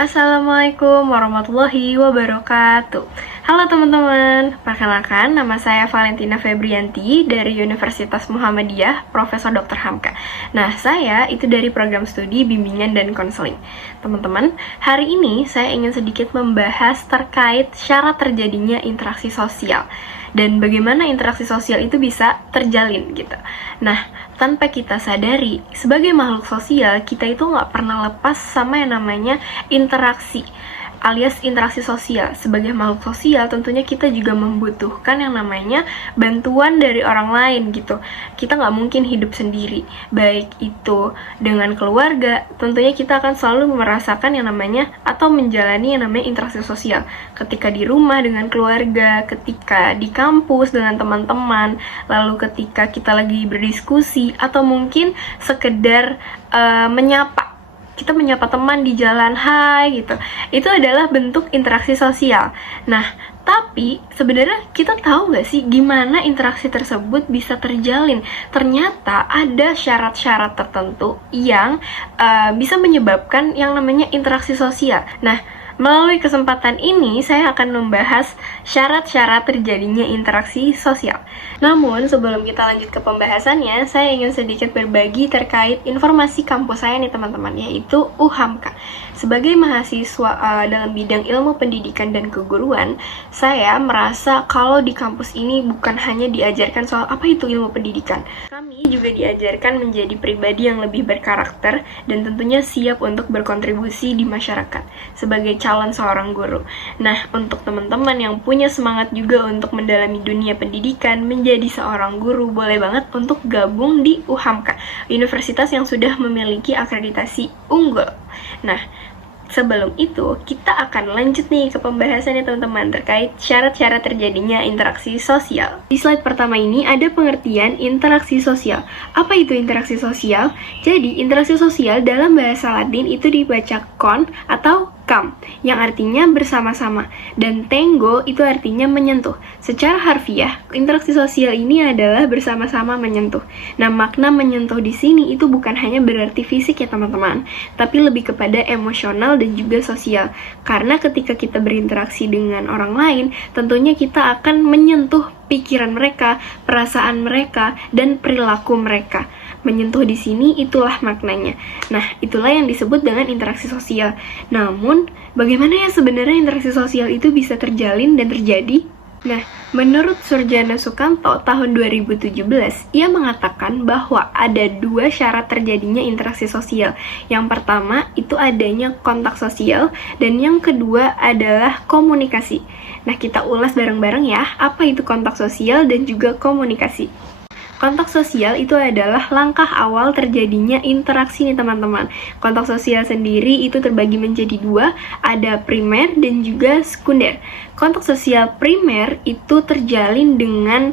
Assalamualaikum warahmatullahi wabarakatuh. Halo teman-teman, perkenalkan nama saya Valentina Febrianti dari Universitas Muhammadiyah, Profesor Dr. Hamka. Nah, saya itu dari program studi bimbingan dan konseling. Teman-teman, hari ini saya ingin sedikit membahas terkait syarat terjadinya interaksi sosial dan bagaimana interaksi sosial itu bisa terjalin gitu. Nah, tanpa kita sadari, sebagai makhluk sosial, kita itu nggak pernah lepas sama yang namanya interaksi, alias interaksi sosial. Sebagai makhluk sosial, tentunya kita juga membutuhkan yang namanya bantuan dari orang lain gitu. Kita nggak mungkin hidup sendiri, baik itu dengan keluarga, tentunya kita akan selalu merasakan yang namanya atau menjalani yang namanya interaksi sosial. Ketika di rumah dengan keluarga, ketika di kampus dengan teman-teman, lalu ketika kita lagi berdiskusi, atau mungkin sekedar menyapa. Kita menyapa teman di jalan, hai gitu. Itu adalah bentuk interaksi sosial. Nah, tapi sebenarnya kita tahu nggak sih gimana interaksi tersebut bisa terjalin? Ternyata ada syarat-syarat tertentu yang bisa menyebabkan yang namanya interaksi sosial. Nah, melalui kesempatan ini, saya akan membahas syarat-syarat terjadinya interaksi sosial. Namun, sebelum kita lanjut ke pembahasannya, saya ingin sedikit berbagi terkait informasi kampus saya nih teman-teman, yaitu UHAMKA. Sebagai mahasiswa dalam bidang ilmu pendidikan dan keguruan, saya merasa kalau di kampus ini bukan hanya diajarkan soal apa itu ilmu pendidikan. Kami juga diajarkan menjadi pribadi yang lebih berkarakter dan tentunya siap untuk berkontribusi di masyarakat sebagai calon seorang guru. Nah, untuk teman-teman yang punya semangat juga untuk mendalami dunia pendidikan, menjadi seorang guru, boleh banget untuk gabung di UHAMKA, universitas yang sudah memiliki akreditasi unggul. Nah, sebelum itu, kita akan lanjut nih ke pembahasannya teman-teman terkait syarat-syarat terjadinya interaksi sosial. Di slide pertama ini ada pengertian interaksi sosial. Apa itu interaksi sosial? Jadi, interaksi sosial dalam bahasa Latin itu dibaca kon atau kam, yang artinya bersama-sama, dan tengo itu artinya menyentuh. Secara harfiah, interaksi sosial ini adalah bersama-sama menyentuh. Nah, makna menyentuh di sini itu bukan hanya berarti fisik ya teman-teman, tapi lebih kepada emosional dan juga sosial. Karena ketika kita berinteraksi dengan orang lain, tentunya kita akan menyentuh pikiran mereka, perasaan mereka, dan perilaku mereka. Menyentuh di sini itulah maknanya. Nah, itulah yang disebut dengan interaksi sosial. Namun, bagaimana ya sebenarnya interaksi sosial itu bisa terjalin dan terjadi? Nah, menurut Surjana Sukanto tahun 2017, ia mengatakan bahwa ada dua syarat terjadinya interaksi sosial. Yang pertama itu adanya kontak sosial, dan yang kedua adalah komunikasi. Nah, kita ulas bareng-bareng ya, apa itu kontak sosial dan juga komunikasi. Kontak sosial itu adalah langkah awal terjadinya interaksi nih teman-teman. Kontak sosial sendiri itu terbagi menjadi dua, ada primer dan juga sekunder. Kontak sosial primer itu terjalin dengan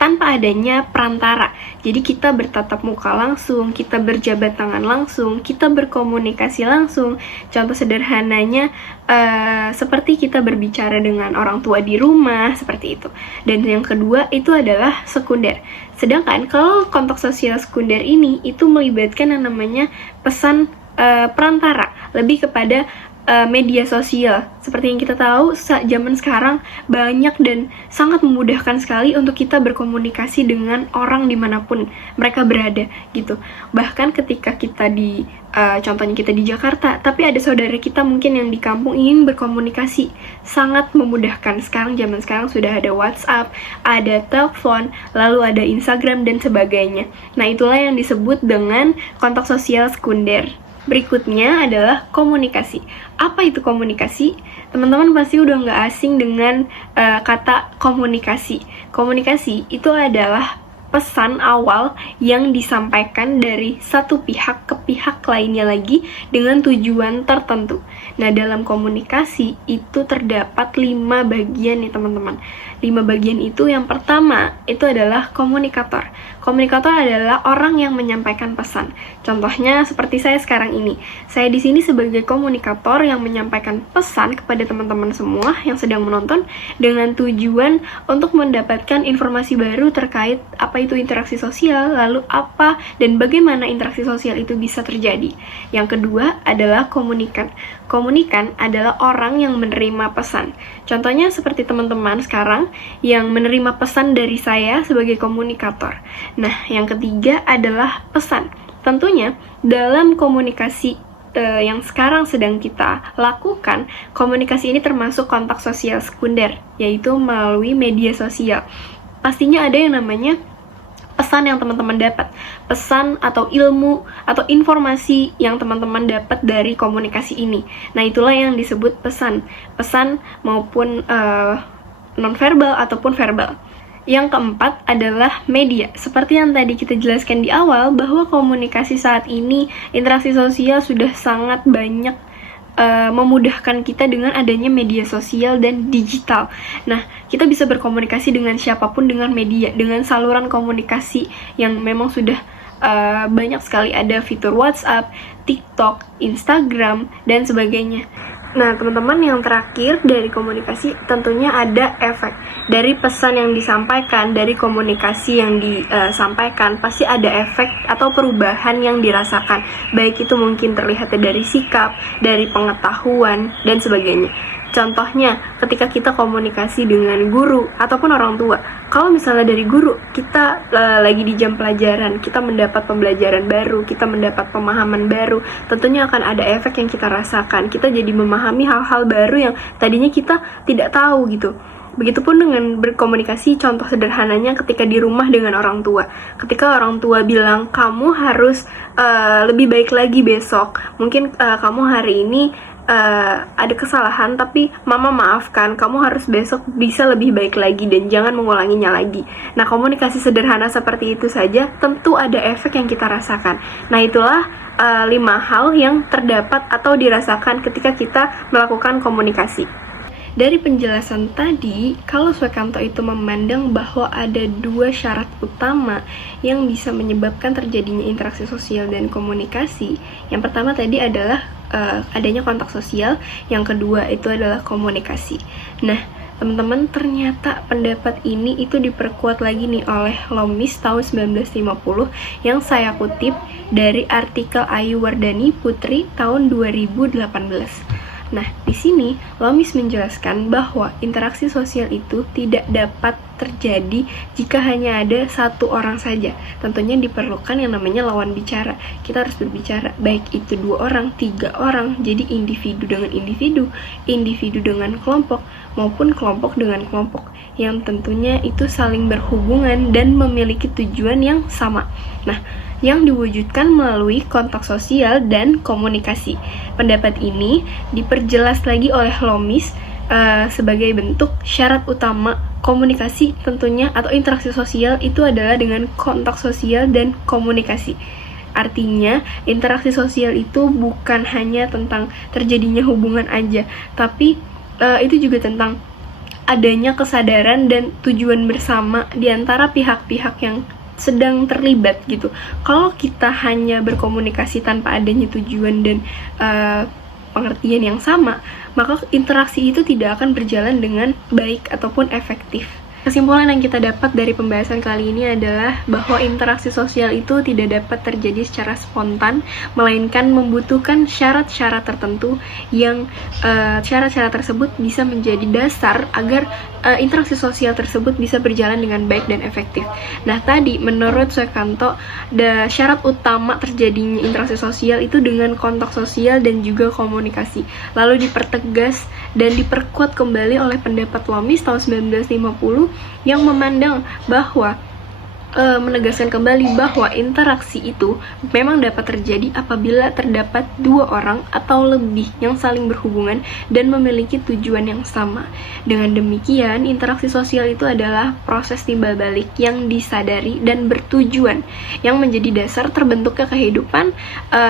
tanpa adanya perantara. Jadi kita bertatap muka langsung, kita berjabat tangan langsung, kita berkomunikasi langsung. Contoh sederhananya seperti kita berbicara dengan orang tua di rumah, seperti itu. Dan yang kedua itu adalah sekunder. Sedangkan kalau kontak sosial sekunder ini itu melibatkan yang namanya pesan perantara, lebih kepada media sosial. Seperti yang kita tahu, zaman sekarang banyak dan sangat memudahkan sekali untuk kita berkomunikasi dengan orang dimanapun mereka berada gitu. Bahkan ketika kita contohnya kita di Jakarta, tapi ada saudara kita mungkin yang di kampung ingin berkomunikasi, sangat memudahkan. Zaman sekarang sudah ada WhatsApp, ada telepon, lalu ada Instagram dan sebagainya. Nah, itulah yang disebut dengan kontak sosial sekunder. Berikutnya adalah komunikasi. Apa itu komunikasi? Teman-teman pasti udah nggak asing dengan kata komunikasi. Komunikasi itu adalah pesan awal yang disampaikan dari satu pihak ke pihak lainnya lagi dengan tujuan tertentu. Nah, dalam komunikasi itu terdapat 5 bagian nih teman-teman. 5 bagian itu yang pertama itu adalah komunikator. Komunikator adalah orang yang menyampaikan pesan. Contohnya seperti saya sekarang ini. Saya di sini sebagai komunikator yang menyampaikan pesan kepada teman-teman semua yang sedang menonton dengan tujuan untuk mendapatkan informasi baru terkait apa apa itu interaksi sosial, lalu apa dan bagaimana interaksi sosial itu bisa terjadi. Yang kedua adalah komunikan. Komunikan adalah orang yang menerima pesan. Contohnya seperti teman-teman sekarang yang menerima pesan dari saya sebagai komunikator. Nah, yang ketiga adalah pesan. Tentunya dalam komunikasi yang sekarang sedang kita lakukan, komunikasi ini termasuk kontak sosial sekunder, yaitu melalui media sosial. Pastinya ada yang namanya pesan yang teman-teman dapat, pesan atau ilmu atau informasi yang teman-teman dapat dari komunikasi ini. Nah, itulah yang disebut pesan maupun nonverbal ataupun verbal. Yang keempat adalah media. Seperti yang tadi kita jelaskan di awal, bahwa komunikasi saat ini, interaksi sosial sudah sangat banyak memudahkan kita dengan adanya media sosial dan digital. Nah, kita bisa berkomunikasi dengan siapapun dengan media, dengan saluran komunikasi yang memang sudah banyak sekali, ada fitur WhatsApp, TikTok, Instagram, dan sebagainya. Nah, teman-teman, yang terakhir dari komunikasi tentunya ada efek. Dari pesan yang disampaikan, dari komunikasi yang disampaikan, pasti ada efek atau perubahan yang dirasakan. Baik itu mungkin terlihat dari sikap, dari pengetahuan, dan sebagainya. Contohnya, ketika kita komunikasi dengan guru ataupun orang tua. Kalau misalnya dari guru, kita lagi di jam pelajaran, kita mendapat pembelajaran baru, kita mendapat pemahaman baru, tentunya akan ada efek yang kita rasakan. Kita jadi memahami hal-hal baru yang tadinya kita tidak tahu gitu. Begitupun dengan berkomunikasi, contoh sederhananya ketika di rumah dengan orang tua. Ketika orang tua bilang, kamu harus lebih baik lagi besok. Mungkin kamu hari ini ada kesalahan, tapi mama maafkan, kamu harus besok bisa lebih baik lagi dan jangan mengulanginya lagi. Nah, komunikasi sederhana seperti itu saja tentu ada efek yang kita rasakan. Nah, itulah 5 hal yang terdapat atau dirasakan ketika kita melakukan komunikasi. Dari penjelasan tadi, kalau Swekanto itu memandang bahwa ada 2 syarat utama yang bisa menyebabkan terjadinya interaksi sosial dan komunikasi. Yang pertama tadi adalah adanya kontak sosial, yang kedua itu adalah komunikasi. Nah, teman-teman, ternyata pendapat ini itu diperkuat lagi nih oleh Loomis tahun 1950 yang saya kutip dari artikel Ayu Wardani Putri tahun 2018. Nah, di sini Loomis menjelaskan bahwa interaksi sosial itu tidak dapat terjadi jika hanya ada satu orang saja. Tentunya diperlukan yang namanya lawan bicara. Kita harus berbicara, baik itu 2 orang, 3 orang, jadi individu dengan individu, individu dengan kelompok, maupun kelompok dengan kelompok, yang tentunya itu saling berhubungan dan memiliki tujuan yang sama. Nah, yang diwujudkan melalui kontak sosial dan komunikasi. Pendapat ini diperjelas lagi oleh Loomis sebagai bentuk syarat utama komunikasi tentunya atau interaksi sosial itu adalah dengan kontak sosial dan komunikasi. Artinya, interaksi sosial itu bukan hanya tentang terjadinya hubungan aja, tapi itu juga tentang adanya kesadaran dan tujuan bersama di antara pihak-pihak yang sedang terlibat gitu. Kalau kita hanya berkomunikasi tanpa adanya tujuan dan pengertian yang sama, maka interaksi itu tidak akan berjalan dengan baik ataupun efektif. Kesimpulan yang kita dapat dari pembahasan kali ini adalah bahwa interaksi sosial itu tidak dapat terjadi secara spontan, melainkan membutuhkan syarat-syarat tertentu yang syarat-syarat tersebut bisa menjadi dasar agar interaksi sosial tersebut bisa berjalan dengan baik dan efektif. Nah, tadi menurut Swekanto, syarat utama terjadinya interaksi sosial itu dengan kontak sosial dan juga komunikasi. Lalu dipertegas dan diperkuat kembali oleh pendapat Loomis tahun 1950 yang memandang bahwa menegaskan kembali bahwa interaksi itu memang dapat terjadi apabila terdapat 2 orang atau lebih yang saling berhubungan dan memiliki tujuan yang sama. Dengan demikian, interaksi sosial itu adalah proses timbal balik yang disadari dan bertujuan yang menjadi dasar terbentuknya kehidupan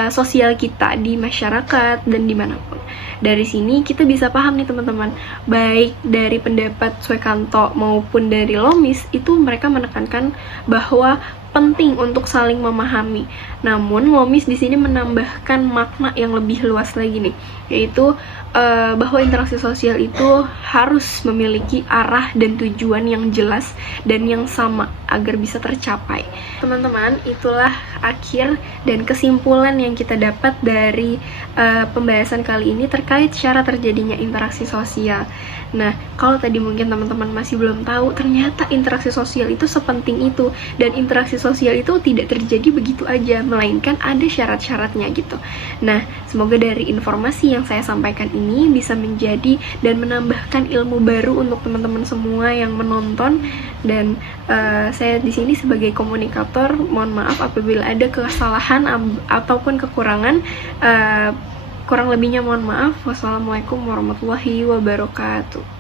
sosial kita di masyarakat dan dimanapun. Dari sini kita bisa paham nih teman-teman, baik dari pendapat Swekanto maupun dari Loomis itu mereka menekankan bahwa penting untuk saling memahami. Namun Ngomis di sini menambahkan makna yang lebih luas lagi nih, yaitu bahwa interaksi sosial itu harus memiliki arah dan tujuan yang jelas dan yang sama agar bisa tercapai. Teman-teman, itulah akhir dan kesimpulan yang kita dapat dari pembahasan kali ini terkait cara terjadinya interaksi sosial. Nah, kalau tadi mungkin teman-teman masih belum tahu, ternyata interaksi sosial itu sepenting itu, dan interaksi sosial itu tidak terjadi begitu aja, melainkan ada syarat-syaratnya gitu. Nah, semoga dari informasi yang saya sampaikan ini bisa menjadi dan menambahkan ilmu baru untuk teman-teman semua yang menonton, dan saya di sini sebagai komunikator, mohon maaf apabila ada kesalahan ataupun kekurangan. Kurang lebihnya mohon maaf. Wassalamualaikum warahmatullahi wabarakatuh.